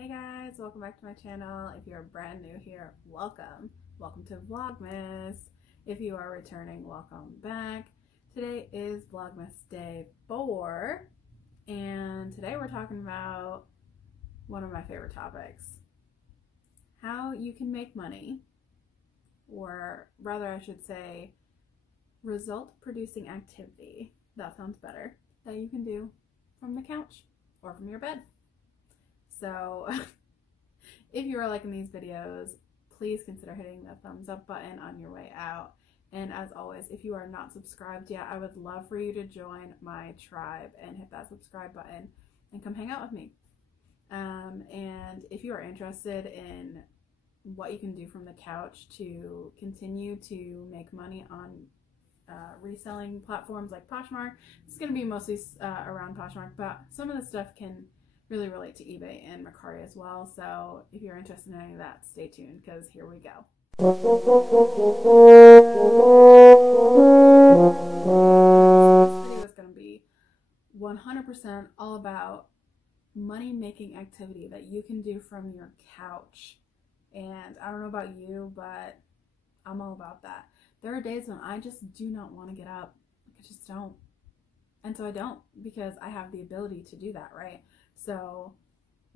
Hey guys, welcome back to my channel. If you're brand new here, welcome. Welcome to Vlogmas. If you are returning, welcome back. Today is Vlogmas day 4, and today we're talking about one of my favorite topics. How you can make money, or rather I should say, result-producing activity, that sounds better, that you can do from the couch or from your bed. So if you are liking these videos, please consider hitting the thumbs up button on your way out. And as always, if you are not subscribed yet, I would love for you to join my tribe and hit that subscribe button and come hang out with me. And if you are interested in what you can do from the couch to continue to make money on reselling platforms like Poshmark, it's going to be mostly around Poshmark, but some of the stuff can really relate to eBay and Mercari as well. So if you're interested in any of that, stay tuned, because here we go. This video is going to be 100% all about money making activity that you can do from your couch. And I don't know about you, but I'm all about that. There are days when I just do not want to get up. I just don't. And so I don't, because I have the ability to do that, right? So,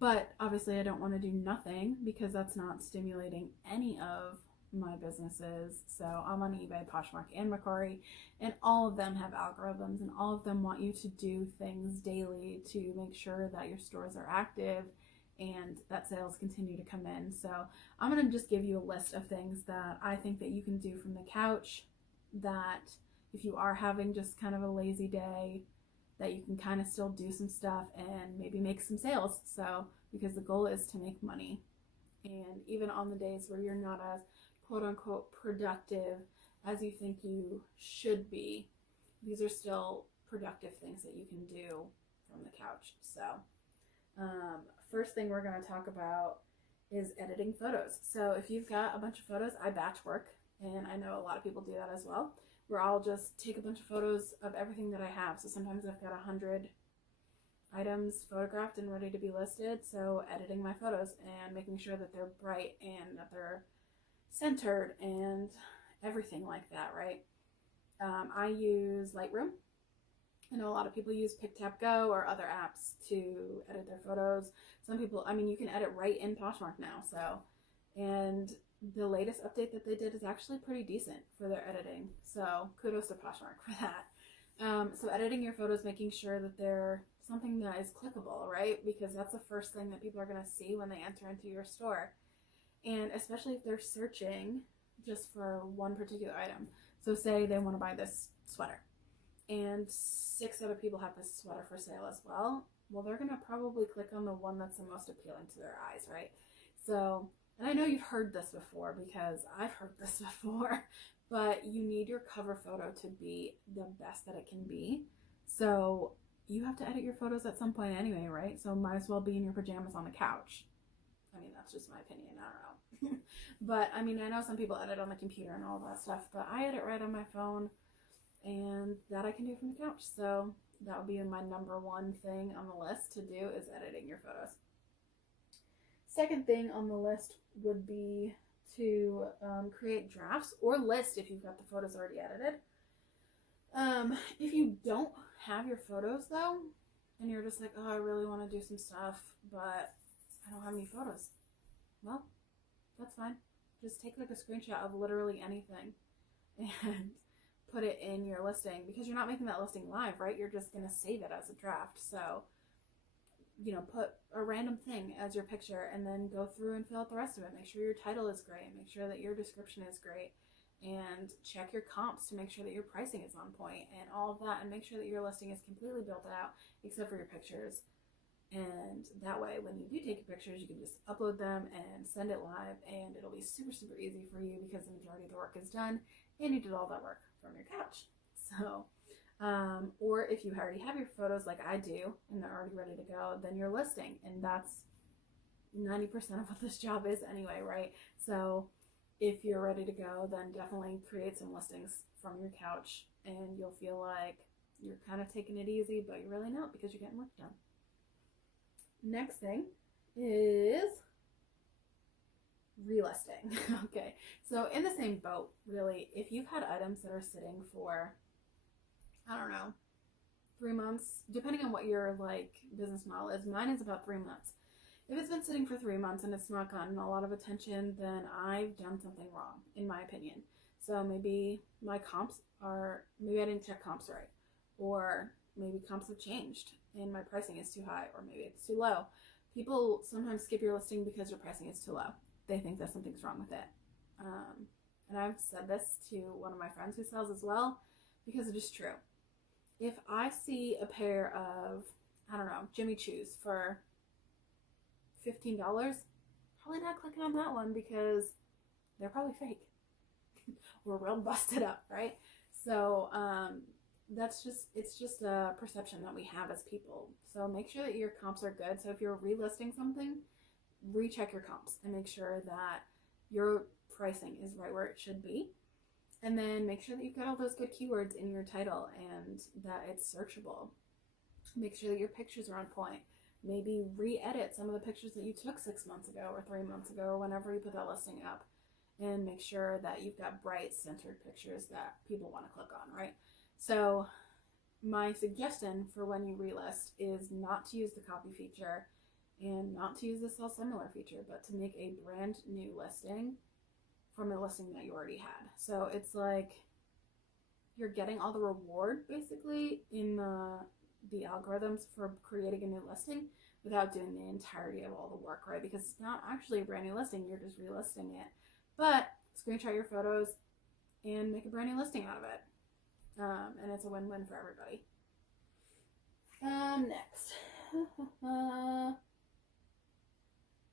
but obviously I don't want to do nothing, because that's not stimulating any of my businesses. So I'm on eBay, Poshmark, and Mercari, and all of them have algorithms, and all of them want you to do things daily to make sure that your stores are active and that sales continue to come in. So I'm going to just give you a list of things that I think that you can do from the couch, that if you are having just kind of a lazy day, that you can kind of still do some stuff and maybe make some sales. So, because the goal is to make money. And even on the days where you're not as quote unquote productive as you think you should be, these are still productive things that you can do from the couch. So, first thing we're going to talk about is editing photos. So if you've got a bunch of photos, I batch work, and I know a lot of people do that as well, where I'll just take a bunch of photos of everything that I have. So sometimes I've got 100 items photographed and ready to be listed. So editing my photos and making sure that they're bright and that they're centered and everything like that, right? I use Lightroom. I know a lot of people use PicTapGo or other apps to edit their photos. Some people, I mean, you can edit right in Poshmark now. So, and the latest update that they did is actually pretty decent for their editing. So kudos to Poshmark for that. So editing your photos, making sure that they're something that is clickable, right? Because that's the first thing that people are going to see when they enter into your store. And especially if they're searching just for one particular item. So say they want to buy this sweater, and 6 other people have this sweater for sale as well. Well, they're going to probably click on the one that's the most appealing to their eyes, right? So, and I know you've heard this before, because I've heard this before, but you need your cover photo to be the best that it can be. So you have to edit your photos at some point anyway, right? So might as well be in your pajamas on the couch. I mean, that's just my opinion. I don't know. But I mean, I know some people edit on the computer and all that stuff, but I edit right on my phone, and that I can do from the couch. So that would be my number 1 thing on the list to do, is editing your photos. Second thing on the list would be to create drafts or list if you've got the photos already edited. If you don't have your photos though, and you're just like, oh, I really want to do some stuff, but I don't have any photos. Well, that's fine. Just take like a screenshot of literally anything and put it in your listing, because you're not making that listing live, right? You're just going to save it as a draft. So, you know, put a random thing as your picture and then go through and fill out the rest of it. Make sure your title is great. Make sure that your description is great, and check your comps to make sure that your pricing is on point and all of that, and make sure that your listing is completely built out except for your pictures. And that way, when you do take your pictures, you can just upload them and send it live, and it'll be super, super easy for you, because the majority of the work is done and you did all that work from your couch. So, or if you already have your photos like I do and they're already ready to go, then you're listing, and that's 90% of what this job is anyway, right? So if you're ready to go, then definitely create some listings from your couch, and you'll feel like you're kind of taking it easy, but you're really not, because you're getting work done. Next thing is relisting. Okay, so in the same boat, really, if you've had items that are sitting for, I don't know, 3 months, depending on what your like business model is. Mine is about 3 months. If it's been sitting for 3 months and it's not gotten a lot of attention, then I've done something wrong, in my opinion. So maybe my comps are, maybe I didn't check comps right, or maybe comps have changed and my pricing is too high, or maybe it's too low. People sometimes skip your listing because your pricing is too low. They think that something's wrong with it. And I've said this to one of my friends who sells as well, because it is true. If I see a pair of, I don't know, Jimmy Choos for $15, probably not clicking on that one because they're probably fake or real busted up, right? So it's just a perception that we have as people. So make sure that your comps are good. So if you're relisting something, recheck your comps and make sure that your pricing is right where it should be. And then make sure that you've got all those good keywords in your title and that it's searchable. Make sure that your pictures are on point. Maybe re-edit some of the pictures that you took 6 months ago or 3 months ago or whenever you put that listing up. And make sure that you've got bright, centered pictures that people want to click on, right? So my suggestion for when you relist is not to use the copy feature and not to use the sell similar feature, but to make a brand new listing from a listing that you already had. So it's like you're getting all the reward basically in the algorithms for creating a new listing without doing the entirety of all the work, right? Because it's not actually a brand new listing, you're just relisting it. But screenshot your photos and make a brand new listing out of it. And it's a win-win for everybody. Next.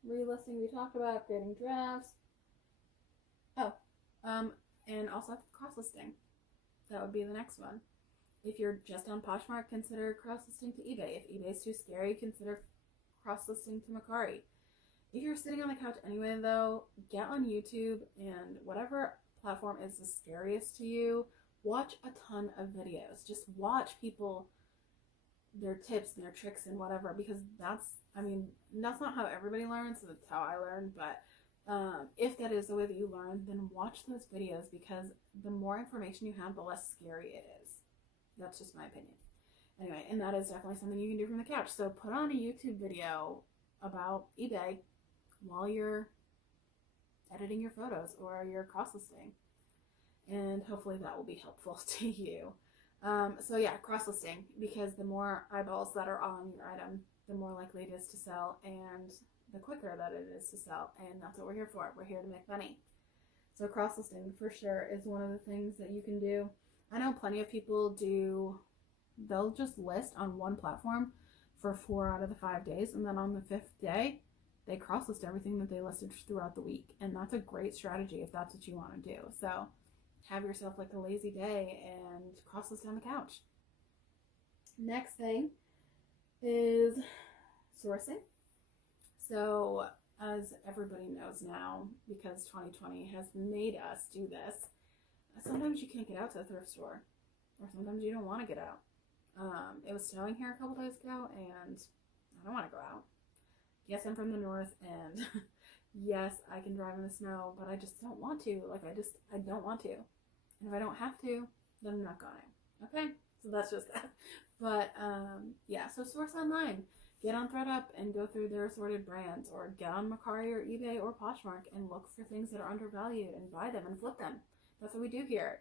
Relisting we talked about, creating drafts. And also cross-listing. That would be the next one. If you're just on Poshmark, consider cross-listing to eBay. If eBay's too scary, consider cross-listing to Mercari. If you're sitting on the couch anyway, though, get on YouTube and whatever platform is the scariest to you, watch a ton of videos. Just watch people, their tips and their tricks and whatever, because that's not how everybody learns, so that's how I learned, but if that is the way that you learn, then watch those videos, because the more information you have, the less scary it is. That's just my opinion. Anyway, and that is definitely something you can do from the couch. So put on a YouTube video about eBay while you're editing your photos or you're cross-listing, and hopefully that will be helpful to you. So yeah, cross-listing, because the more eyeballs that are on your item, the more likely it is to sell, and the quicker that it is to sell, and that's what we're here for. We're here to make money. So cross-listing for sure is one of the things that you can do. I know plenty of people they'll just list on one platform for 4 out of the 5 days, and then on the 5th day, they cross-list everything that they listed throughout the week, and that's a great strategy if that's what you want to do. So have yourself like a lazy day and cross-list on the couch. Next thing is sourcing. So as everybody knows now, because 2020 has made us do this, sometimes you can't get out to the thrift store, or sometimes you don't want to get out. It was snowing here a couple days ago, and I don't want to go out. Yes, I'm from the north, and yes, I can drive in the snow, but I just don't want to. I don't want to. And if I don't have to, then I'm not going. Okay? So that's just that. But, yeah, so source online. Get on ThredUp and go through their assorted brands, or get on Mercari or eBay or Poshmark and look for things that are undervalued and buy them and flip them. That's what we do here.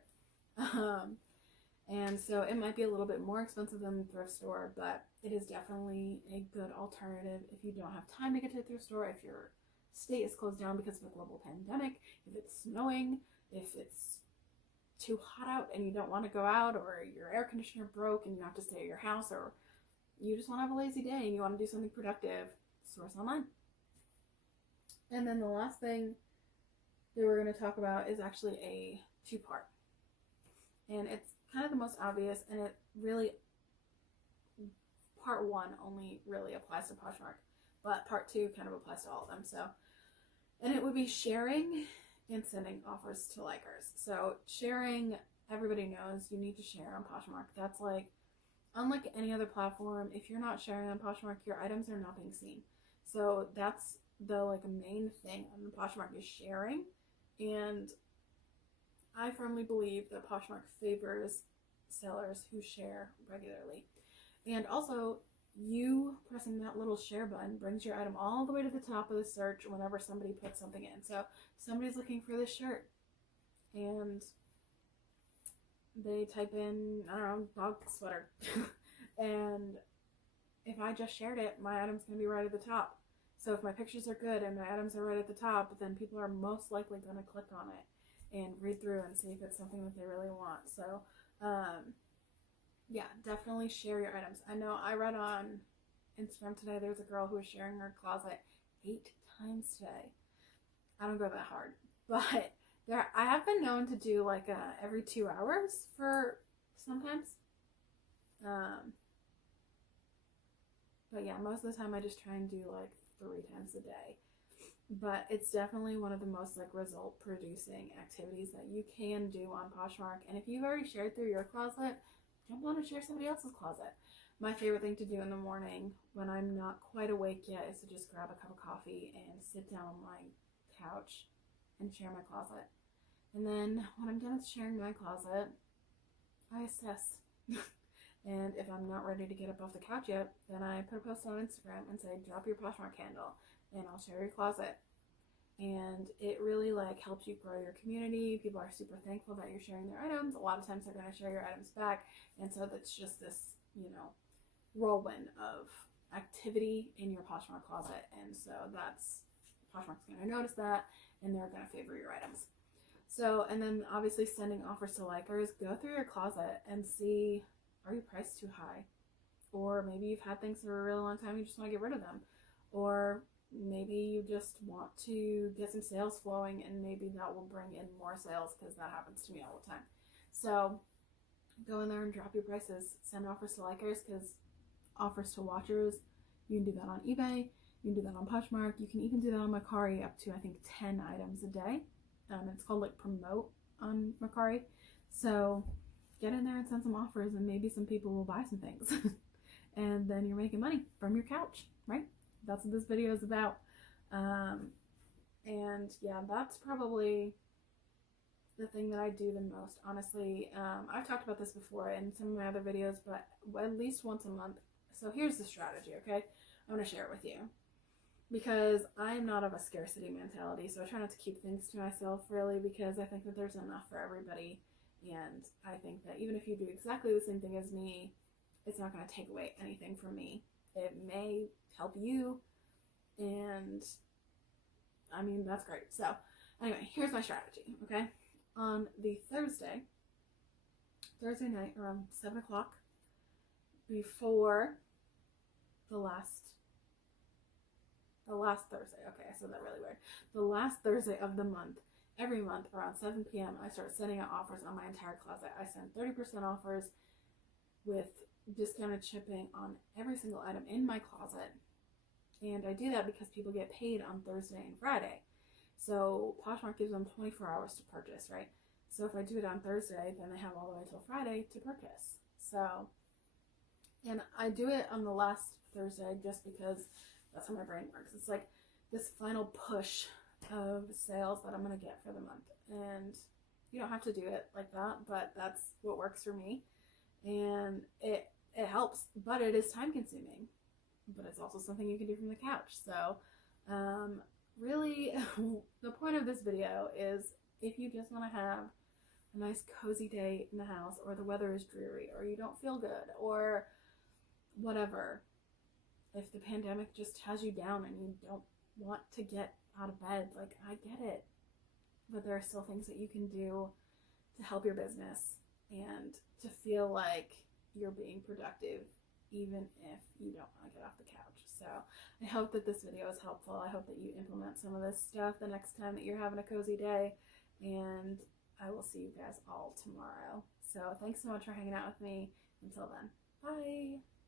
And so it might be a little bit more expensive than the thrift store, but it is definitely a good alternative if you don't have time to get to the thrift store, if your state is closed down because of a global pandemic, if it's snowing, if it's too hot out and you don't want to go out, or your air conditioner broke and you have to stay at your house, or you just want to have a lazy day and you want to do something productive, source online. And then the last thing that we're going to talk about is actually a two-part. And it's kind of the most obvious, and it really, part one only really applies to Poshmark, but part two kind of applies to all of them. So, and it would be sharing and sending offers to likers. So sharing, everybody knows you need to share on Poshmark. That's like, unlike any other platform, if you're not sharing on Poshmark, your items are not being seen. So that's the like main thing on the Poshmark is sharing. And I firmly believe that Poshmark favors sellers who share regularly. And also, you pressing that little share button brings your item all the way to the top of the search whenever somebody puts something in. So somebody's looking for this shirt and they type in, I don't know, dog sweater. And if I just shared it, my item's going to be right at the top. So if my pictures are good and my items are right at the top, then people are most likely going to click on it and read through and see if it's something that they really want. So, yeah, definitely share your items. I know I read on Instagram today, there was a girl who was sharing her closet 8 times today. I don't go that hard, but I have been known to do like every 2 hours for sometimes. But yeah, most of the time I just try and do like 3 times a day. But it's definitely one of the most like result producing activities that you can do on Poshmark. And if you've already shared through your closet, jump on and share somebody else's closet. My favorite thing to do in the morning when I'm not quite awake yet is to just grab a cup of coffee and sit down on my couch and share my closet. And then when I'm done with sharing my closet, I assess. And if I'm not ready to get up off the couch yet, then I put a post on Instagram and say, drop your Poshmark handle and I'll share your closet. And it really like helps you grow your community. People are super thankful that you're sharing their items. A lot of times they're going to share your items back. And so that's just this, you know, whirlwind of activity in your Poshmark closet. And so that's, Poshmark's going to notice that and they're going to favor your items. So, and then obviously sending offers to likers, go through your closet and see, are you priced too high? Or maybe you've had things for a really long time, you just want to get rid of them. Or maybe you just want to get some sales flowing and maybe that will bring in more sales, because that happens to me all the time. So go in there and drop your prices. Send offers to likers, because offers to watchers, you can do that on eBay, you can do that on Poshmark, you can even do that on Mercari up to I think 10 items a day. It's called like promote on Mercari. So get in there and send some offers and maybe some people will buy some things. And then you're making money from your couch, right? That's what this video is about. And yeah, that's probably the thing that I do the most, honestly. I've talked about this before in some of my other videos, but at least once a month. So here's the strategy, okay? I'm going to share it with you. Because I'm not of a scarcity mentality, so I try not to keep things to myself, really, because I think that there's enough for everybody. And I think that even if you do exactly the same thing as me, it's not going to take away anything from me. It may help you, and I mean, that's great. So anyway, here's my strategy, okay? On the Thursday night around 7 o'clock, before the last Thursday, okay, I said that really weird. The last Thursday of the month, every month around 7 p.m., I start sending out offers on my entire closet. I send 30% offers with discounted shipping on every single item in my closet. And I do that because people get paid on Thursday and Friday. So Poshmark gives them 24 hours to purchase, right? So if I do it on Thursday, then they have all the way till Friday to purchase. So, and I do it on the last Thursday just because that's how my brain works. It's like this final push of sales that I'm going to get for the month. And you don't have to do it like that, but that's what works for me. And it helps, but it is time consuming. But it's also something you can do from the couch. So really, the point of this video is if you just want to have a nice cozy day in the house, or the weather is dreary, or you don't feel good, or whatever, if the pandemic just has you down and you don't want to get out of bed, like, I get it. But there are still things that you can do to help your business and to feel like you're being productive, even if you don't want to get off the couch. So I hope that this video is helpful. I hope that you implement some of this stuff the next time that you're having a cozy day. And I will see you guys all tomorrow. So thanks so much for hanging out with me. Until then, bye.